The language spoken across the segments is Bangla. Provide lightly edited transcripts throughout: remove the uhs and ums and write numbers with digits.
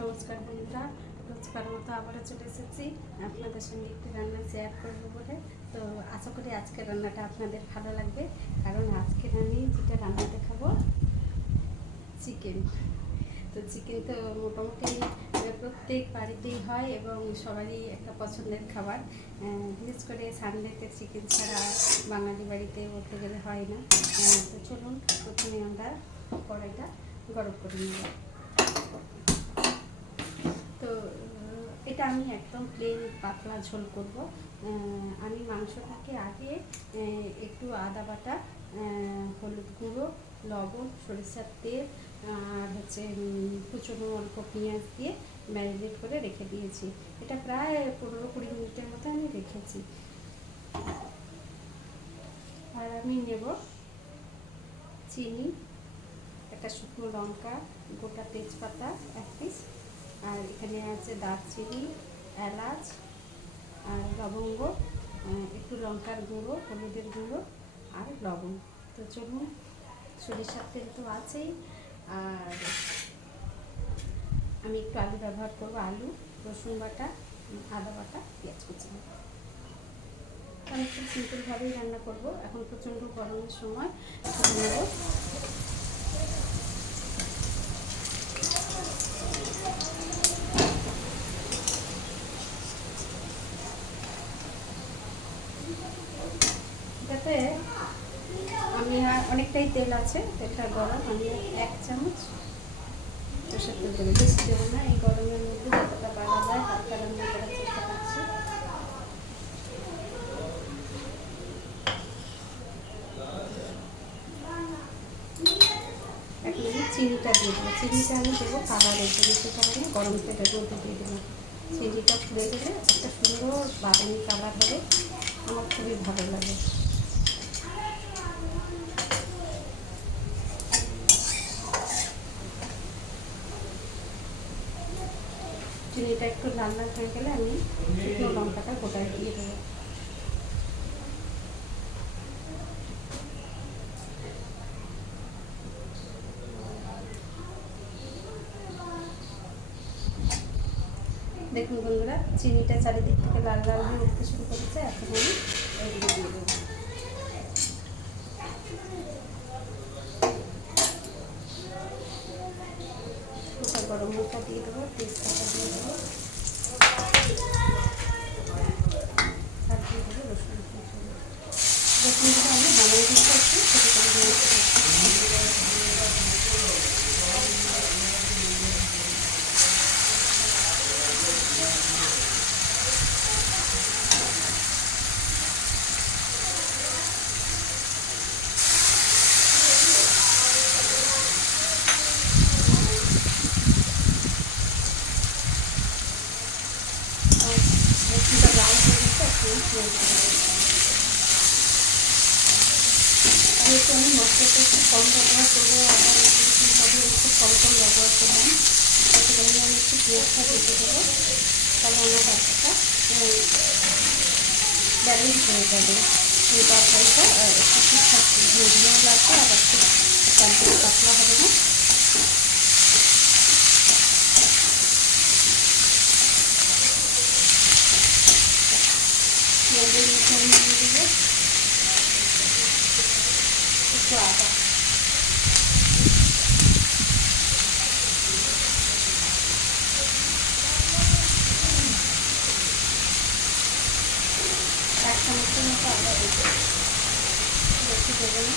নমস্কার বন্ধুরা, রোজকার মতো আবারও চলে এসেছি আপনাদের সঙ্গে একটি রান্না শেয়ার করবো বলে। তো আশা করি আজকের রান্নাটা আপনাদের ভালো লাগবে, কারণ আজকের আমি যেটা রান্না দেখাবো চিকেন। তো চিকেন তো মোটামুটি প্রত্যেক বাড়িতেই হয় এবং সবারই একটা পছন্দের খাবার। বিশেষ করে সানডেতে চিকেন ছাড়া বাঙালি বাড়িতে বলতে গেলে হয় না। তো চলুন প্রথমে আমরা কড়াইটা গরম করে নেব। তো এটা আমি একদম প্লেন পাতলা ঝোল করব। আমি মাংসটাকে আগে একটু আদা বাটা, হলুদ গুঁড়ো, লবণ, সরিষার তেল আর হচ্ছে কুচনো অল্প পেঁয়াজ দিয়ে ম্যারিনেট করে রেখে দিয়েছি। এটা প্রায় 15-20 মিনিটের মতো আমি রেখেছি। আর আমি নেব চিনি, একটা শুকনো লঙ্কা, গোটা তেজপাতা 1 পিস, আর এখানে আছে দারচিনি, এলাচ আর লবঙ্গ, একটু লঙ্কার গুঁড়ো, হলুদের গুঁড়ো আর লবণ। তো চলুন, সরিষার তেল তো আছেই, আর আমি একটু আলু ব্যবহার করবো। আলু, রসুন বাটা, আদা বাটা, পেঁয়াজ কুচি। আমি খুব সিম্পলভাবেই রান্না করব। এখন প্রচণ্ড গরমের সময় নেব এটাতে আমি অনেকটাই তেল আছে, তেলটা গরম। আমি 1 চামচ সরষের তেল দেবো, বেশি দেবো না। এই গরমের মধ্যে যতটা বাড়া যায় হালকা রান্না করার চেষ্টা করছি। এখন আমি চিনিটা দিয়ে দেবো। চিনিটা আমি দেবো কালারের জন্য, সে কারণে গরম তেলের মধ্যে দিয়ে দেবো। চিনিটা ফুলে গেলে একটা সুন্দর বাদামি কালার হবে, আমার খুবই ভালো লাগে। চিনিটা একটু লাল লাল হয়ে গেলে আমি শুকনো লঙ্কাটা গোটায় দিয়ে দেবো। দেখুন বন্ধুরা, চিনিটা চারিদিক থেকে লাল লাল হয়ে উঠতে শুরু করেছে। এখন আমি এগুলো দিয়ে দেবো। গোটা গরম মশলা দিয়ে দেবো, তেজপাতা দিয়ে দেবো, আর দিয়ে দেবো রসুন কুচি। রসুনটা আমি বানিয়ে দিতে একটু ছোটো করে দিয়ে রসুনটা লাল হয়ে গেছে। আর একটু আমি মশলাটা একটু কম ব্যবহার করবো, আদা রসুন সবই একটু কম কম ব্যবহার করলাম। সেখানে আমি একটু পেঁয়াজটা দিতে দেবো, তাহলে আমার রান্নাটা ব্যালেন্স হয়ে যাবে। এই তরকারিটা একটু ঠিকঠাক ঝোল লাগবে, আবার খুব পাতলা হবে না। পেঁয়াজের মধ্যে আমি দিয়ে দেবো একটু আদা, এক চামচের মতো আদা দেবো, বেশি দেবো না।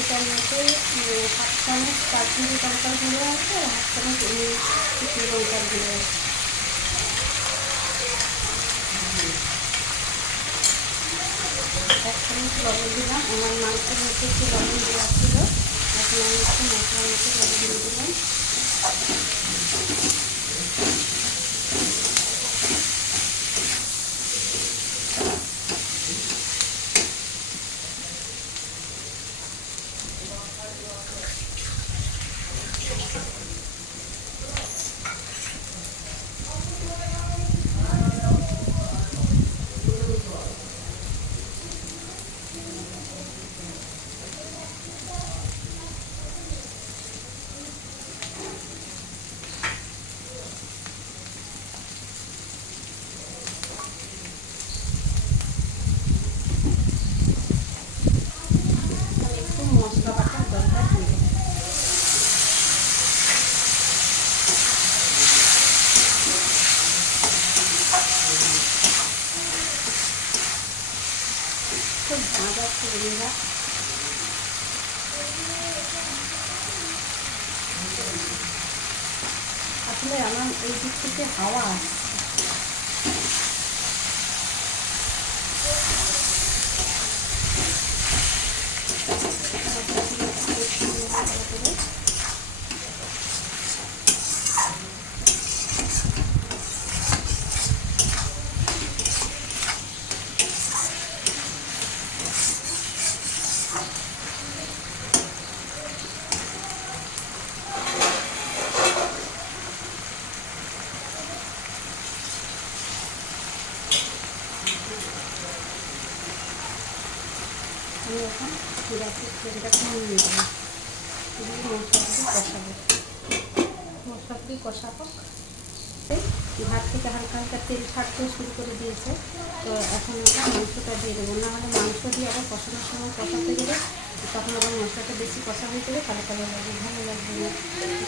এটার মধ্যে 1 চামচ কাশ্মীরি লঙ্কার গুঁড়ো আছে, আর 1 চামচ শুকনো লঙ্কার গুঁড়ো আছে। 1 চামচ লবণ দিলাম। আমার মাংসের মধ্যে একটু লবণ দেওয়া ছিল, এখন আমি একটু মশলার মধ্যে লবণ দিয়ে দিলাম। মশলা বাটার দরকার নেই। খুব ভাজা বন্ধুরা, আসলে আমার এই দিক থেকে হাওয়া আসছে। আমি এখন গ্যাসের ফ্লেমটা কমিয়ে দেবো, মশলাগুলি কষাবো। ভাত থেকে হালকা হালকা তেল ছাড়তে শুরু করে দিয়েছে, তো এখন আমরা মাংসটা দিয়ে দেবো। নাহলে মাংস দিয়ে আবার কষানোর সময় কষাতে গেলে তখন আবার মশলাটা বেশি কষা হয়ে যাবে, কালো কালো লাগবে, ভালো লাগবে না।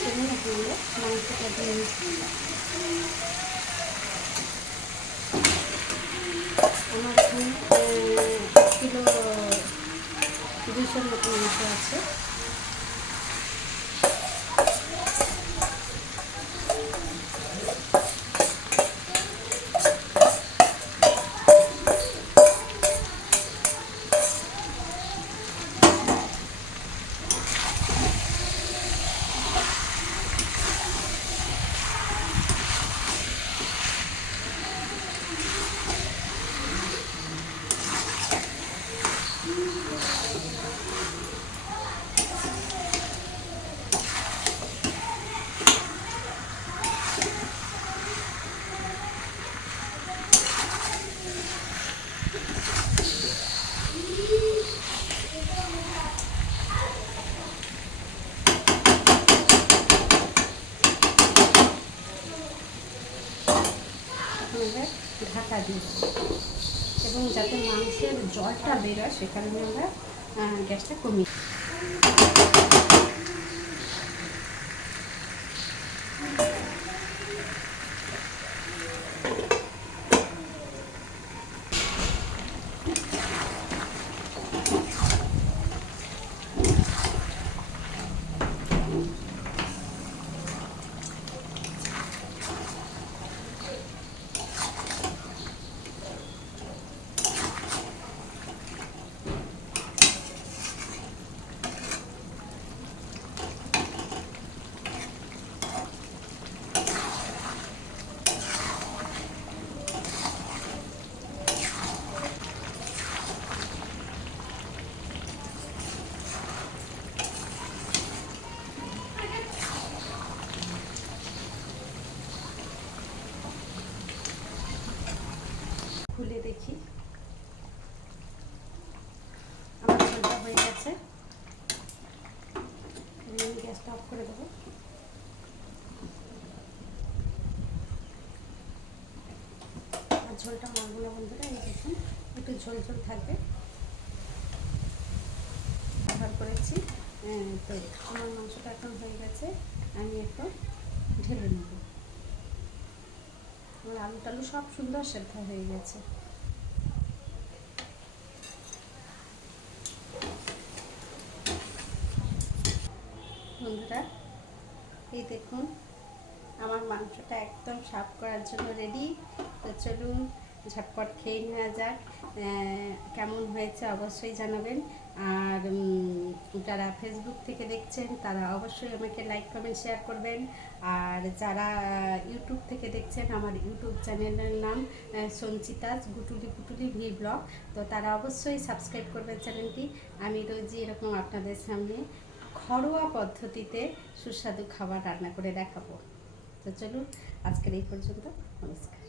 সেজন্য এখন আমরা মাংসটা দিয়ে নিচ্ছি। আমার এখানে 1 কিলো 200 মতো মাংস আছে। ঢাকা দিই এবং যাতে মাংসের জলটা বেরোয় সেখানে আমরা গ্যাসটা কমিয়ে। খুলে দেখি আমার ঝোলটা হয়ে গেছে। আমি গ্যাসটা অফ করে দেবো। আর ঝোলটা মারবো না বন্ধুরা, এই দেখুন একটু ঝোল ঝোল থাকবে। ব্যবহার করেছি, তো আমার মাংসটা এখন হয়ে গেছে। আমি এখন ঢেলে নেব। আমার আলু টালু সব সুন্দর সেদ্ধ হয়ে গেছে। বন্ধুরা এই দেখুন আমার মাংসটা একদম সার্ভ করার জন্য রেডি। তো চলুন ঝটপট খেয়ে নেওয়া যাক। কেমন হয়েছে অবশ্যই জানাবেন। আর যারা ফেসবুক থেকে দেখছেন তারা অবশ্যই আমাকে লাইক কমেন্ট শেয়ার করবেন। আর যারা ইউটিউব থেকে দেখছেন, আমার ইউটিউব চ্যানেলের নাম সঞ্চিতাস গুটুলি পুটুলি ভি ব্লগ, তো তারা অবশ্যই সাবস্ক্রাইব করবেন চ্যানেলটি। আমি রোজই এরকম আপনাদের সামনে ঘরোয়া পদ্ধতিতে সুস্বাদু খাবার রান্না করে দেখাবো। তো চলুন আজকের এই পর্যন্ত। নমস্কার।